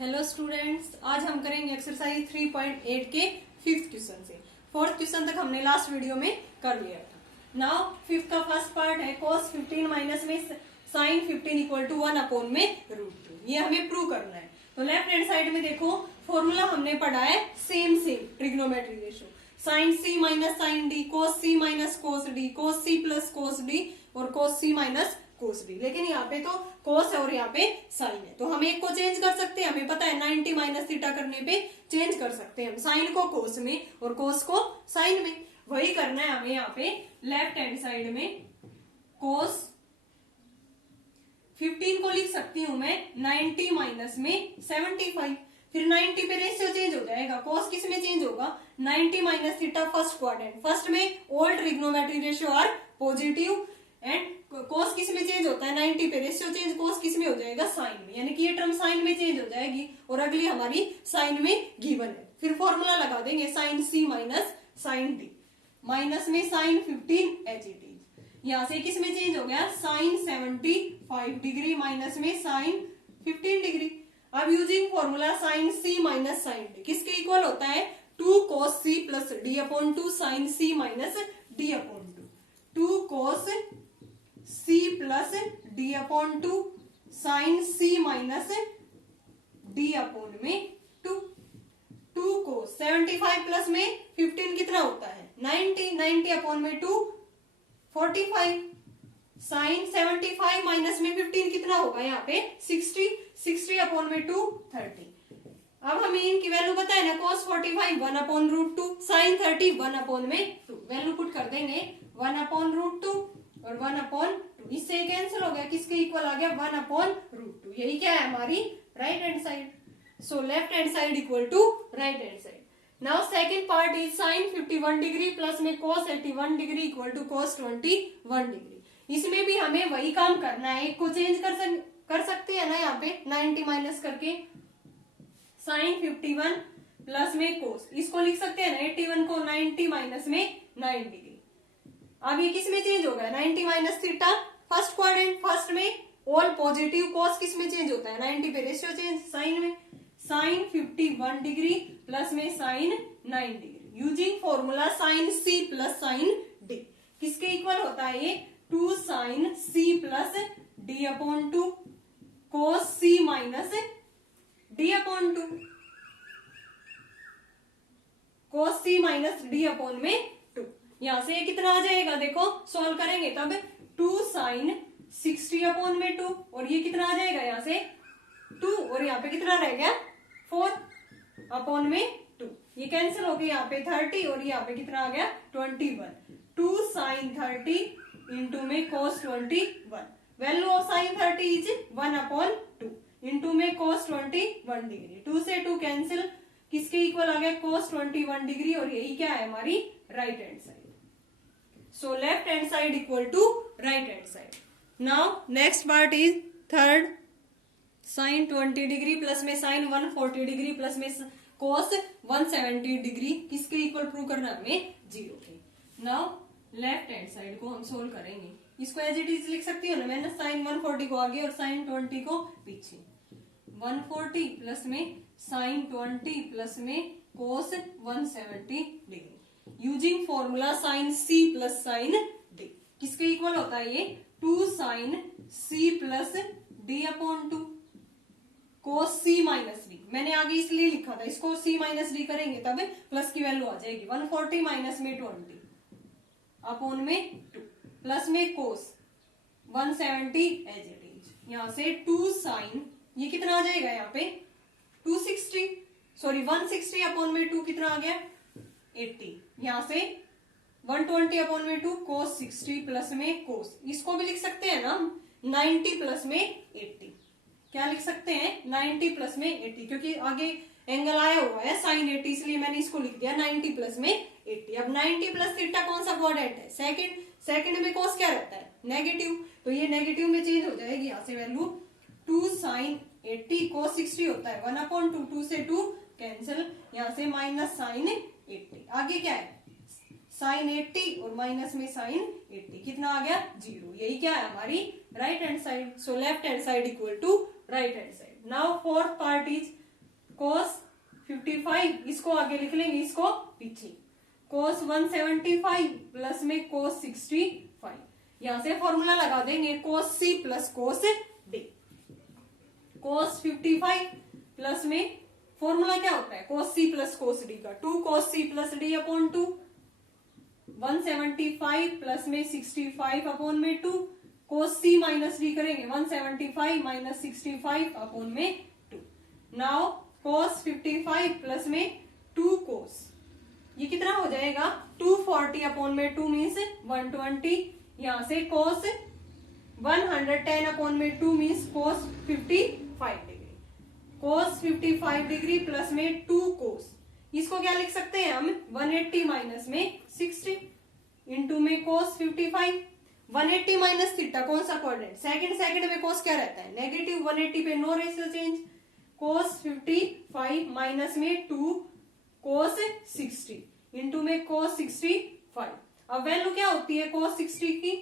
Hello students, आज हम करेंगे एक्सरसाइज 3.8 के फिफ्थ क्वेश्चन से। फोर्थ क्वेश्चन तक हमने लास्ट वीडियो में कर लिया था। नाउ फिफ्थ का फर्स्ट पार्ट है cos 15 माइनस में sin 15 इक्वल टू 1 अपॉन में √2। ये हमें प्रूव करना है। तो लेफ्ट हैंड साइड में देखो, फॉर्मूला हमने पढ़ा है same trigonometry ratio, sin c minus sin d, cos c minus cos d, cos c plus cos d और cos c minus cos d। लेकिन यहाँ पे तो cos है और यहाँ पे sin है, तो हम एक को चेंज कर सकते हैं। हमें पता है 90 माइनस थीटा करने पे चेंज कर सकते हैं हम sin को cos में और cos को sin में। वही करना है हमें यहाँ पे लेफ्ट हैंड साइड में। cos 15 को लिख सकती हूं मैं 90 माइनस में 75, फिर 90 पे रेशियो चेंज हो जाएगा। cos किस में चेंज होगा? 90 minus theta first quadrant, first में all trigonometry ratio are positive and cos किस में चेंज होता है? 90 पे रेशियो चेंज cos किस में हो जाएगा? साइन में, यानी कि ये टर्म साइन में चेंज हो जाएगी और अगली हमारी साइन में गिवन है। फिर फॉर्मूला लगा देंगे sin c minus sin d, minus में sin 15 एच इट इज। यहां से किस में चेंज हो गया? sin 75 डिग्री माइनस में sin 15 डिग्री। अब using formula sin c minus sin d किसके इक्वल होता है? 2 cos c plus d upon 2 sin c minus d upon 2। 2 cos c plus d upon 2 sin c minus d upon में 2। 2 को 75 plus में 15 कितना होता है? 90, 90 अपॉन में 2 45, sin 75 माइनस में 15 कितना होगा यहाँ पे? 60, 60 अपॉन में 2 30। अब हमें इनकी वैल्यू पता है ना, cos 45 1 अपॉन √2, sin 30 1 अपॉन में 2। वैल्यू पुट कर देंगे 1 अपॉन √2 और 1 अपॉन 2, इससे कैंसिल हो गया, किसके इक्वल आ गया? 1 अपॉन √2। यही क्या है हमारी right hand side. So left hand side equal to right hand side. Now second part is sin 51 degree plus में cos 81 degree equal to cos 21 degree. इसमें भी हमें वही काम करना है, एक को चेंज कर सकते हैं ना यहाँ पे 90 माइनस करके। sin 51 प्लस में cos, इसको लिख सकते हैं ना 81 को 90 माइनस में 9 डिग्री। अब ये किस में चेंज होगा? 90 minus theta first quadrant, first में ऑल पॉजिटिव, cos किस में चेंज होता है? 90 पे रेशियो चेंज sin में। sin 51 डिग्री प्लस में sin 9 degree using formula sin c plus sin d किसके इक्वल होता है ये? 2 sin c plus d upon 2 cos c minus d upon 2, cos c minus d upon में 2। यहां से ये कितना आ जाएगा? देखो सॉल्व करेंगे तब 2 sin 60 अपॉन में 2 और ये कितना आ जाएगा यहाँ से 2 और यहाँ पे कितना रह गया 4 अपॉन में 2। ये कैंसिल हो गया, यहाँ पे 30 और यहाँ पे कितना आ गया 21। 2 sin 30 इंटू में cos 21। Value of sin 30 is 1 upon 2 into में cos 21 डिग्री। 2 से 2 कैंसिल, किसके इक्वल आ गया? cos 21 डिग्री और यही क्या है हमारी right hand side. So left hand side equal to right hand side. Now next part is third, sin 20 degree plus में sin 140 डिग्री प्लस में cos 170 डिग्री किसके इक्वल प्रूव करना हमें? 0 के। नाउ लेफ्ट हैंड साइड को हम solve करेंगे। इसको एज इट इज लिख सकती हो ना, मैंने sin 140 को आगे और sin 20 को पीछे। 140 प्लस में sin 20 प्लस में cos 170 degree using formula sin c plus sin d किसके इक्वल होता है ये? 2 sin c plus d upon 2 cos c minus d। मैंने आगे इसलिए लिखा था, इसको c माइनस d करेंगे तब प्लस की वैल्यू आ जाएगी। 140 माइनस में 20 अपॉन में 2 प्लस में cos 170 एज इट इज। यहाँ से 2 sin, ये कितना आ जाएगा यहाँ पे 260, सॉरी 160 अपॉन में 2 कितना आ गया 80। यहाँ से 120 अपॉन में 2 cos 60 प्लस में cos, इसको भी लिख सकते हैं ना 90 प्लस में 80। क्या लिख सकते हैं? 90 प्लस में 80, क्योंकि आगे एंगल आया हुआ है sin 80, इसलिए मैंने इसको लिख दिया 90 प्लस में 80। अब 90 प्लस थीटा कौन सा क्वाड्रेंट है? सेकंड में cos क्या रहता है? नेगेटिव, तो ये नेगेटिव में चेंज हो जाएगी। यहाँ से वैल्यू 2 sin 80 cos 60 होता है 1 अपॉन 2, 2 से 2 कैंसिल, यहाँ से माइनस sin 80। आगे क्या है? sin 80 और माइनस में sin 80 कितना आ गया 0। यही क्या है हमारी right hand side. So left hand side equal to right hand side. Now fourth part is cos 55, इसको आगे लिख लेंगे, इसको पीछे, cos 175 प्लस में cos 65, यहां से फॉर्मूला लगा देंगे cos C plus cos D। cos 55 plus में फॉर्मूला क्या होता है cos C plus cos D का, 2 cos C plus D upon 2, 175 plus में 65 अपॉन में 2, cos C माइनस D करेंगे 175 माइनस 65 अपॉन में 2। नाउ cos 55 प्लस में 2 cos, ये कितना हो जाएगा 240 अपॉन में 2 मीन्स 120, यहां से cos 110 अपॉन में 2 means cos 55 degree, cos 55 degree plus में 2 cos, इसको क्या लिख सकते हैं हम 180 माइनस में 60 इंटू में cos 55, 180 माइनस थीटा कौन सा कोऑर्डिनेट, सेकंड में cos क्या रहता है नेगेटिव, 180 पे no ratio change, cos 55 minus में 2 cos 60 इंटू में cos 65, अब वैल्यू क्या होती है cos 60 की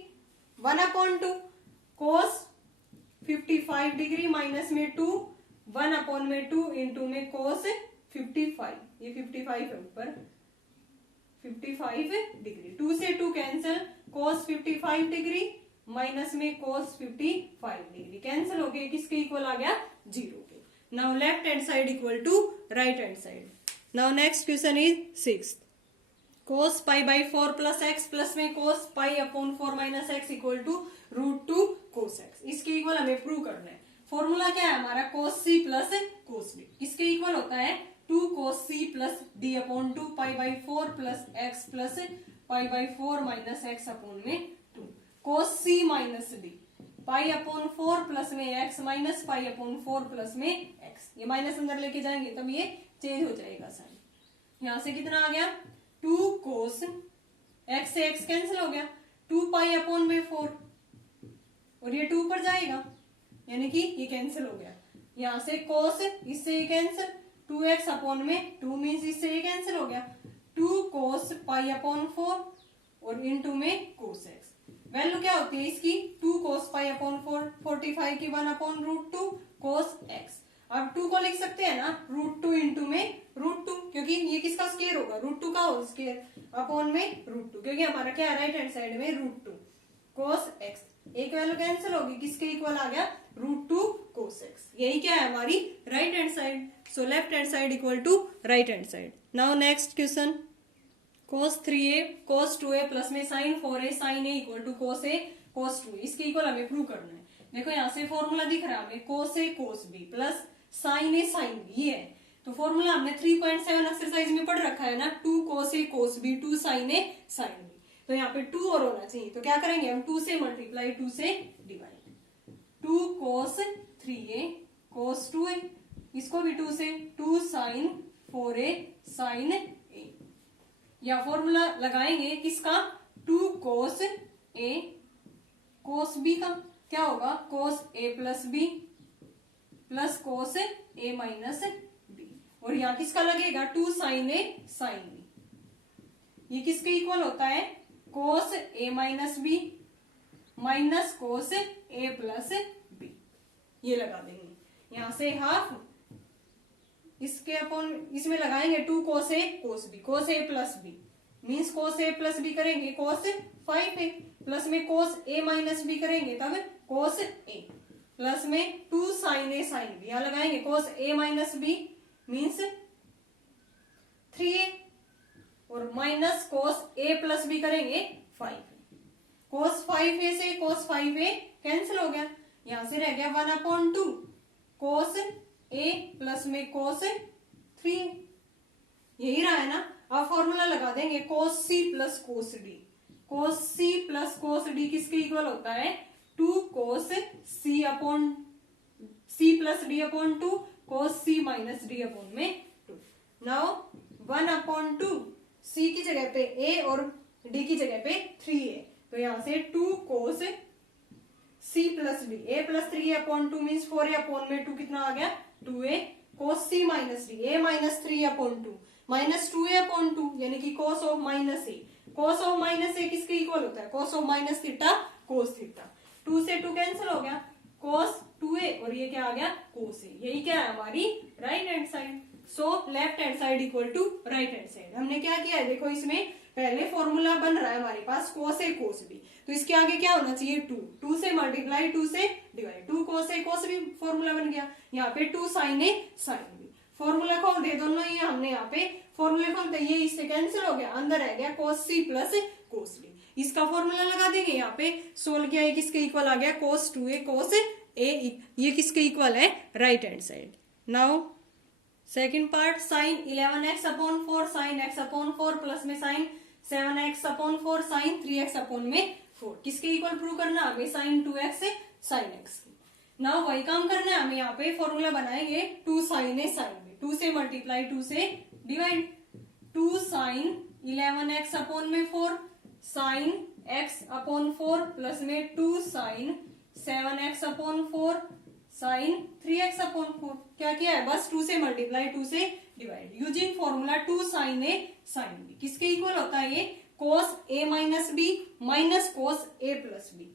1/2, cos 55 डिग्री माइनस में 2 1/2 इंटू में cos 55, ये 55 है ऊपर 55 डिग्री, 2 से 2 कैंसिल, cos 55 डिग्री माइनस में cos 55 डिग्री कैंसिल हो गए, किसके इक्वल आ गया 0 के। Now left hand side equal to right hand side. Now next question is 6th, cos pi by 4 plus x plus में cos पाई upon 4 minus x equal to √2 cos x, इसके equal हमें प्रूव करना है। Formula क्या है हमारा cos c plus cos d, इसके इक्वल होता है 2 cos c plus d upon 2 pi by 4 plus x plus pi by 4 minus x upon में 2, cos c minus d pi upon 4 plus में x minus pi upon 4 plus में x, ये minus अंदर लेके जाएंगे तब ये चेंज हो जाएगा साइन, यहां से कितना आ गया 2 cos, x से x कैंसिल हो गया 2 पाई अपॉन में 4 और ये 2 पर जाएगा यानी कि ये कैंसिल हो गया, यहां से cos इससे ये कैंसिल 2x अपॉन में 2 मीन्स इससे ये कैंसिल हो गया 2 cos पाई अपॉन 4 और इनटू में cos x, वैल्यू क्या होती है इसकी 2 cos पाई अपॉन 4 45 की 1/√2 cos x, अब 2 को लिख सकते हैं ना √2 इंटू में √2, क्योंकि ये किसका स्केयर होगा √2 का होल स्केयर अपॉन में √2, क्योंकि हमारा क्या है राइट हैंड साइड में √2 cos x, एक वैल्यू कैंसिल होगी किसके इक्वल आ गया √2 cos x, यही क्या है हमारी right hand side, so left hand side equal to right hand side. Now next question, cos 3a cos 2a plus में sin 4a sin a equal to cos a cos 2a, इसके equal हमें prove करना है। देखो यहाँ से formula दिख रहा है हमें cos a cos b plus sin a sin b, ये है तो फॉर्मूला हमने 3.7 एक्सरसाइज में पढ़ रखा है ना 2 cos a cos b 2 sin a sin b, तो यहाँ पे 2 और होना चाहिए, तो क्या करेंगे हम 2 से मल्टीप्लाई 2 से divide, 2 cos 3a cos 2a, इसको भी 2 से 2 sin 4a sin a, या फॉर्मूला लगाएंगे किसका 2 cos a cos b का क्या होगा cos a plus b plus cos a minus b, और यहाँ किसका लगेगा 2 sin a sin b, ये किसके इक्वल होता है cos a minus b minus cos a plus b, ये लगा देंगे यहाँ से हाफ, इसके अपॉन इसमें लगाएंगे 2 cos a cos a plus b means cos a plus b करेंगे cos 5a प्लस में cos a माइनस b करेंगे तब cos a प्लस में 2 sin a sin b, यहाँ लगाएंगे cos a minus b means 3a और minus cos a plus b करेंगे 5a, cos 5a से cos 5a कैंसिल हो गया, यहां से रह गया 1/2 cos a प्लस में cos 3, यही रहा है ना। अब फॉर्मूला लगा देंगे cos c plus cos d, cos c plus cos d किसके इक्वल होता है 2 cos c upon c plus d upon 2 cos c minus d upon में 2, नाउ 1/2 c की जगह पे a और d की जगह पे 3a, तो यहां से 2 cos c plus d a plus 3a upon 2 means 4a upon में 2 कितना आ गया 2a cos c minus d a minus 3 upon 2 minus 2a upon 2 यानी कि cos of minus a, cos of minus a किसके equal होता है cos of minus theta cos theta, 2 से 2 cancel हो गया cos 2a और ये क्या आ गया cos a, यही क्या है हमारी right hand side. So left hand side equal to right hand side. हमने क्या किया है देखो, इसमें पहले फॉर्मूला बन रहा है हमारे पास cos a cos b, तो इसके आगे क्या होना चाहिए 2, 2 से मल्टीप्लाई 2 से divide, 2 cos a cos b formula बन गया। यहाँ पे 2 sin a sin b, formula खोल दे दोनों, ये हमने यहाँ पे फॉर्मूले खोलते ये इससे कैंसिल हो गया, अंदर रह गया cos c plus cos b, इसका फॉर्मूला लगा देंगे। यहाँ पे सोल्व किया, किसके इक्वल आ गया cos 2a cos a, ये किसके इक्वल है right hand side. Now second part, sine 11x upon 4 sine x upon 4 plus में sine 7x upon 4 sine 3x upon में 4, किसके इक्वल प्रूव करना हमें साइन 2x से साइन x। नाउ वही काम करना है हमें, यहाँ पे फॉर्मूला बनाएंगे 2 साइन a साइन b, 2 से मल्टीप्लाई 2 से डिवाइड, 2 साइन 11x अपॉन में 4 साइन x अपॉन 4 प्लस में 2 sign 7x upon 4 sine 3x upon 4, क्या किया है बस 2 से मल्टीप्लाई 2 से divide, using formula 2 sine a sine b, किसके इक्वल होता है ये cos a minus b minus cos a plus b,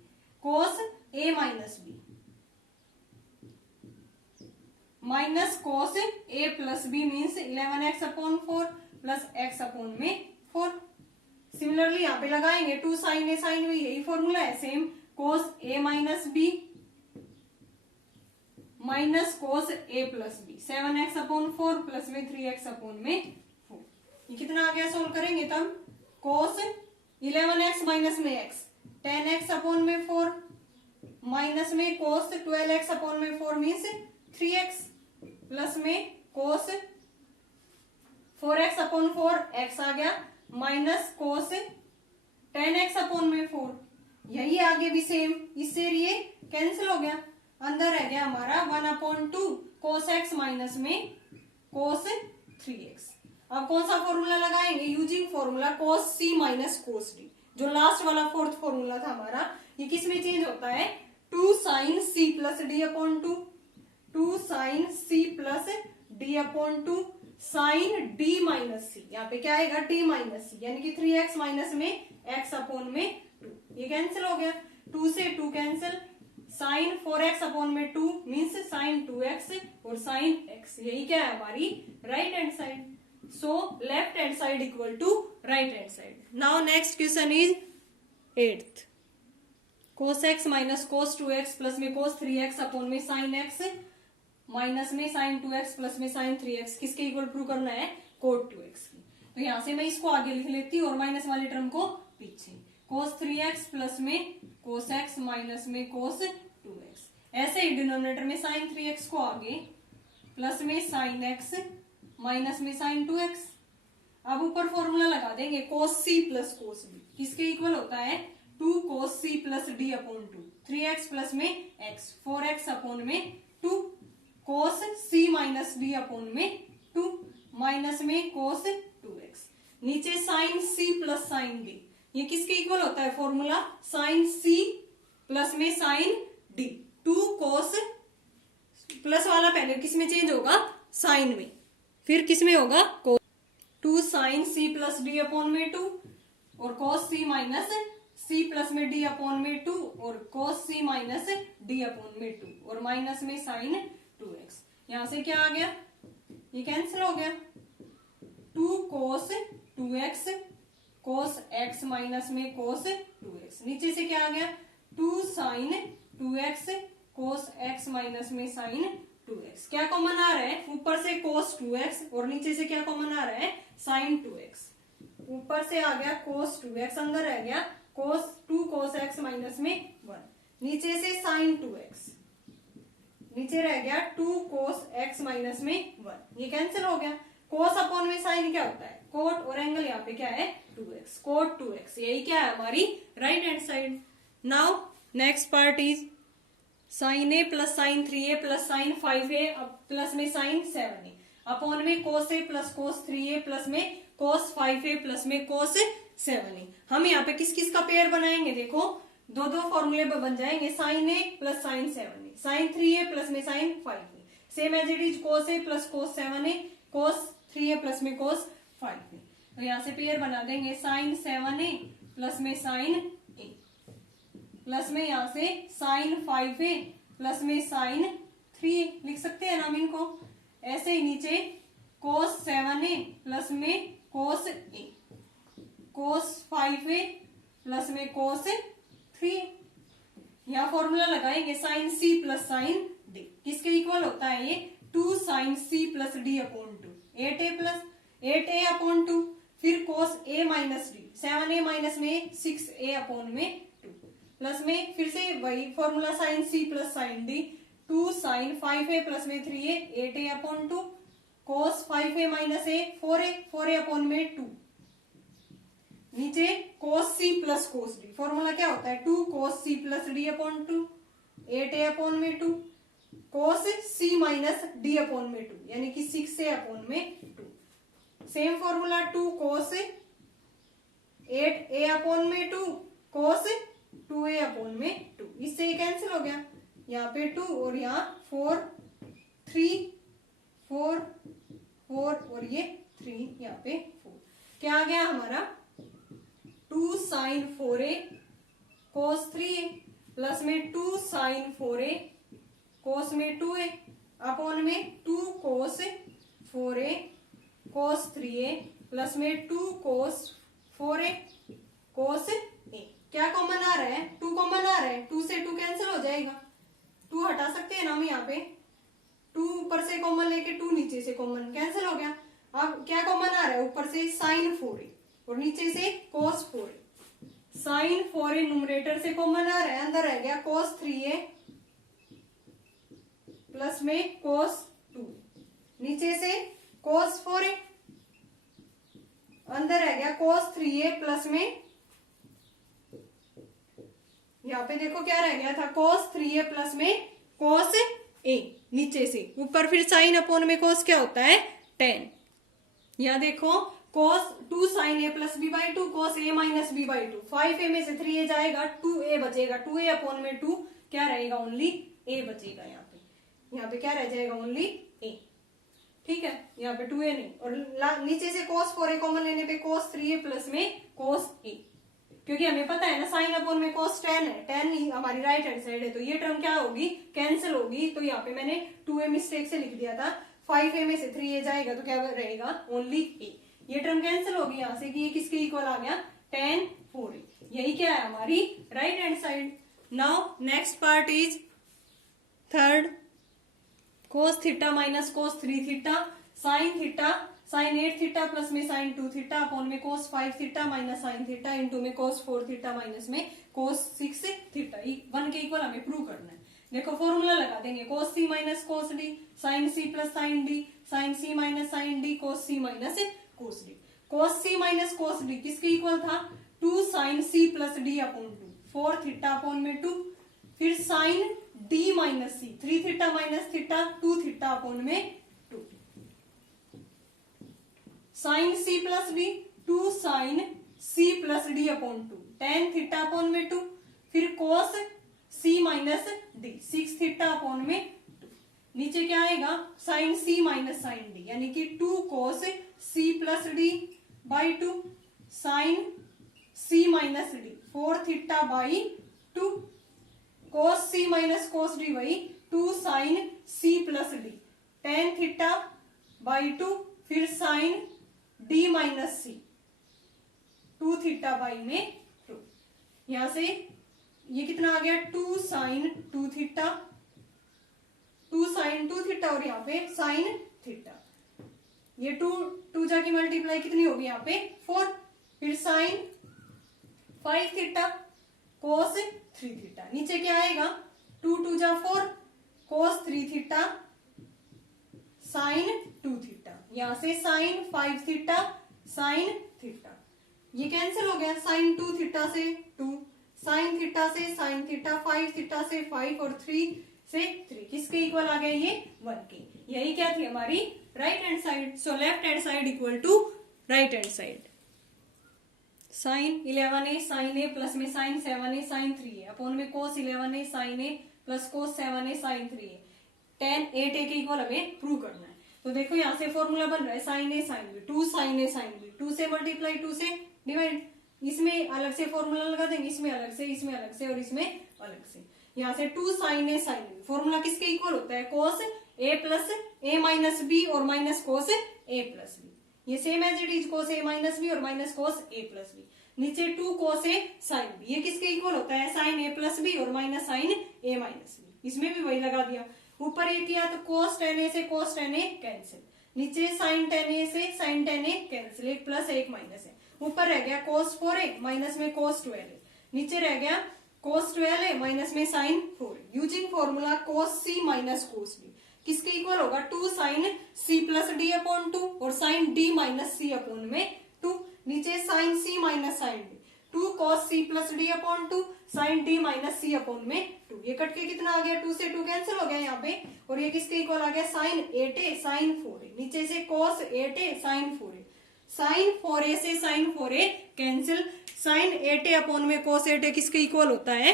cos a minus b minus cos a plus b means 11x upon 4 plus x upon में 4। Similarly यहाँ पे लगाएंगे 2 sine a sine b, यही formula है same, cos a minus b minus cos a plus b, 7x upon 4 plus में 3x upon में 4, ये कितना आ गया सोल्व करेंगे तब, cos 11x माइनस में x 10x अपॉन में 4 माइनस में cos 12x अपॉन में 4 मीन्स 3x प्लस में cos 4x अपॉन 4 x आ गया माइनस cos 10x अपॉन में 4, यही आगे भी सेम, इससे ये कैंसिल हो गया, अंदर रह गया हमारा 1 अपॉन 2 cos x माइनस में cos 3x। अब कौन सा फॉर्मूला लगाएंगे, using formula cos c minus cos d, जो लास्ट वाला फोर्थ फॉर्मूला था हमारा, ये किस में चेंज होता है 2 sine c plus d upon 2, 2 sine c plus d upon 2 sine d minus c, यहाँ पे क्या आएगा d माइनस c, यानी कि 3x माइनस में x अपॉन में 2, ये कैंसिल हो गया, 2 से 2 कैंसिल, साइन 4x अपॉन में 2 मीन्स साइन 2x और साइन x, यही क्या है हमारी right hand side. So left hand side equal to right hand side. Now next question is 8th, cos x minus cos 2x plus में cos 3x upon में sine x minus में sine 2x plus में sine 3x, किसके equal prove करना है cot 2x की। तो यहां से मैं इसको आगे लिख लेती हूँ और माइनस वाले टर्म को पीछे, cos 3x प्लस में cos x माइनस में cos 2x, ऐसे ही डिनोमिनेटर में sin 3x को आगे प्लस में sin x माइनस में sin 2x। अब ऊपर फॉर्मूला लगा देंगे cos c plus cos b, किसके इक्वल होता है 2 cos c plus d upon 2, 3x plus में x 4x अपॉन में 2 cos c minus d upon में 2 माइनस में cos 2x, नीचे sin c plus sin d, ये किसके इक्वल होता है फॉर्मूला साइन c प्लस में साइन d, 2 cos प्लस वाला पहले किस में चेंज होगा साइन में, फिर किस में होगा 2 sine c plus d upon में 2 और cos c minus c plus में d अपॉन में 2 और cos c minus d upon में 2 और माइनस में साइन 2x, यहां से क्या आ गया ये कैंसिल हो गया, 2 cos 2x cos x minus में cos 2x, नीचे से क्या आ गया 2 sin 2x cos x minus में sin 2x, क्या कॉमन आ रहा है ऊपर से cos 2x और नीचे से क्या कॉमन आ रहा है sin 2x, ऊपर से आ गया cos 2x, अंदर रह गया2 cos x माइनस में 1, नीचे से sin 2x, नीचे रह गया 2 cos x माइनस में 1, ये कैंसिल हो गया, cos अपॉन में sin क्या होता है कोट और एंगल यहाँ पे क्या है 2x, कोट 2x, यही क्या है हमारी right hand side. Now next part is sin a plus sin 3a plus sin 5a plus में sin 7a अपॉन में cos a plus cos 3a plus में cos 5a प्लस में cos 7a। हम यहाँ पे किस किस का पेयर बनाएंगे देखो, दो फॉर्मूले बन जाएंगे sin a plus sin 7a, sin 3a plus में sin 5a, same as it is cos a plus cos 7a cos 3a plus में cos 5a, तो यहाँ से पेयर बना देंगे sin 7a प्लस में sin a प्लस में यहाँ से sin 5a प्लस में sin 3a लिख सकते हैं ना हम इनको, ऐसे ही नीचे cos 7a प्लस में cos a, cos 5a plus में cos 3a। यहाँ फॉर्मूला लगाएंगे sine c plus sine d, किसके इक्वल होता है ये 2 sine c plus d upon 2, 8a plus 8a upon 2, फिर cos a minus d, 7a minus में 6a अपॉन में 2, प्लस में फिर से वही formula sine c plus sine d, 2 sine 5a plus में 3a, 8a upon 2, cos 5a minus a 4a, 4a upon में 2, नीचे cos c plus cos d, formula क्या होता है 2 cos c plus d upon 2, 8a upon में 2, cos c minus d upon में 2 यानी कि 6a अपॉन में 2। Same formula 2 cos 8a upon में 2, cos 2a अपॉन में 2, इससे ये कैंसिल हो गया, यहाँ पे 2 और यहाँ 4, 3 4 4 और ये 3 यहाँ पे 4, क्या आ गया हमारा 2 sign 4a cos 3a plus में 2 साइन 4a cos में 2a अपॉन में 2 cos 4a cos 3a plus में 2 cos 4a cos a। क्या कॉमन आ रहा है 2 कॉमन आ रहा है, 2 से 2 कैंसिल हो जाएगा, 2 हटा सकते हैं ना हम यहाँ पे, 2 ऊपर से कॉमन लेके 2 नीचे से कॉमन कैंसिल हो गया। अब क्या कॉमन आ रहा है ऊपर से साइन 4a और नीचे से cos 4a, sine 4a numerator से कॉमन आ रहा है, अंदर रह गया cos 3a प्लस में cos 2, नीचे से cos 4a, अंदर रह गया cos 3a प्लस में, यहाँ पे देखो क्या रह गया था cos 3a प्लस में cos a, नीचे से ऊपर फिर साइन अपॉन में cos क्या होता है 10, यहाँ देखो cos 2 sine a plus b by 2 cos a minus b by 2, 5a में से 3a जाएगा 2a बचेगा, 2a अपॉन में 2 क्या रहेगा ओनली a बचेगा, यहाँ पे क्या रह जाएगा ओनली a, ठीक है, यहाँ पे 2a नहीं, और नीचे से cos 4a कॉमन लेने पे cos 3a प्लस में cos a, क्योंकि हमें पता है ना साइन अपॉन में cos 10 है, 10 ही हमारी राइट हैंड साइड है, तो ये टर्म क्या होगी कैंसिल होगी, तो यहाँ पे मैंने 2a मिस्टेक से लिख दिया था, 5a में से 3a जाएगा तो क्या रहेगा ओनली a, ये टर्म कैंसिल होगी यहाँ से कि ये किसके इक्वल आ गया tan 4a, यही क्या है हमारी right hand side. Now next part is third, cos theta minus cos 3 theta sine theta sine 8 theta plus में साइन 2 थीटा अपॉन में cos 5 theta minus sine theta into में cos 4 थीटा माइनस में cos 6 theta, 1 के equal हमें prove करना है। देखो formula लगा देंगे cos c minus cos d sine c plus sine d sine c minus sine d cos c minus cos d, cos c minus cos d किसके equal था 2 sine c plus d upon 2, 4 theta upon में 2, फिर sine d minus c 3 theta minus theta 2 theta upon में 2, sine c plus d 2 sine c plus d upon 2, tan theta upon में 2, फिर cos c minus d 6 theta upon में 2, नीचे क्या आएगा sine c minus sine d यानी कि 2 cos c plus d by 2 sine c minus d 4 theta by 2, cos c minus cos d वही 2 sine c plus d tan theta by 2, फिर sine d minus c 2 theta by में 2, यहां से ये कितना आ गया 2 साइन 2 थीटा 2 साइन 2 थीटा और यहाँ पे साइन थीटा, ये 2 जाके मल्टीप्लाई कितनी होगी यहाँ पे 4, फिर साइन 5 थीटा cos 3 थीटा, नीचे क्या आएगा 2 2 जा 4 cos 3 थीटा साइन 2 थीटा, यहाँ से साइन 5 थीटा साइन थीटा, ये कैंसिल हो गया साइन 2 थीटा से 2 साइन थीटा से साइन थीटा 5 थीटा से 5 और 3 से 3, किसके इक्वल आ गया ये 1 के, यही क्या थी हमारी right hand side. So left hand side equal to right hand side, sine 11a sine a plus में sine 7a sine 3a upon में cos 11a sine a plus cos 7a sine 3a, tan 8a के equal हमें prove करना है। तो देखो यहाँ से फॉर्मूला बन रहा है sine a sine b 2 sine a sine b 2 से मल्टीप्लाई 2 से डिवाइड, इसमें अलग से फॉर्मूला लगा देंगे, इसमें अलग से इसमें अलग से और इसमें अलग से, यहाँ से 2 sin a sin b, formula किसके इक्वल होता है, cos a plus a minus b और minus cos a plus b, ये same as it is cos a minus b और minus cos a plus b, नीचे 2 cos a sin b, ये किसके equal होता है, sin a प्लस b और minus sin a minus b, इसमें भी वही लगा दिया। ऊपर ये किया तो cos tan a से cos tan a कैंसिल, नीचे sin tan a से sin tan a कैंसिल, एक प्लस एक माइनस है, ऊपर रह गया cos 4a माइनस में cos 12a, नीचे रह गया cos 12a माइनस में sin 4a, using formula cos c minus cos d, किसके इक्वल होगा, 2 sin c plus d upon 2 और sin d minus c upon में 2, नीचे sin c minus sin d, 2 cos c plus d upon 2 sin d minus c upon में 2, ये cut के कितना आ गया, 2 से 2 कैंसिल हो गया यहाँ पे, और ये किसके इक्वल आ गया, sin 8a sin 4a, नीचे से cos 8a sin 4a, sin 4a से sin 4a cancel, sin 8a upon में cos 8a किसके इक्वल होता है,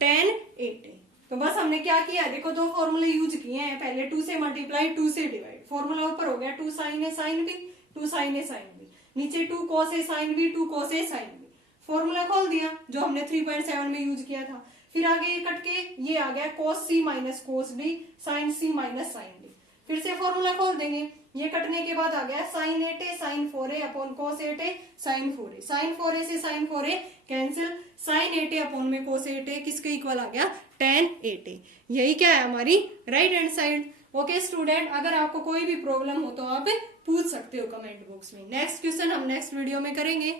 tan 8a। तो बस हमने क्या किया, देखो दो फॉर्मूले यूज किए हैं, पहले 2 से मल्टीप्लाई 2 से डिवाइड, फॉर्मूला ऊपर हो गया 2 sin a sin b, 2 sin a sin b, नीचे 2 cos a sin b, 2 cos a sin b, formula खोल दिया जो हमने 3.7 में यूज किया था, फिर आगे ये कट के ये आ गया cos c minus cos d sin c minus sin d, फिर से फॉर्मूला खोल देंगे, ये कटने के बाद आ गया sin 8a sin 4a upon cos 8a sin 4a, sin 4a से sin 4a cancel, sin 8a upon में cos 8a किसके इक्वल आ गया, tan 8a, यही क्या है हमारी right hand side. Okay student, अगर आपको कोई भी प्रॉब्लम हो तो आप पूछ सकते हो कमेंट बॉक्स में। नेक्स्ट क्वेश्चन हम नेक्स्ट वीडियो में करेंगे।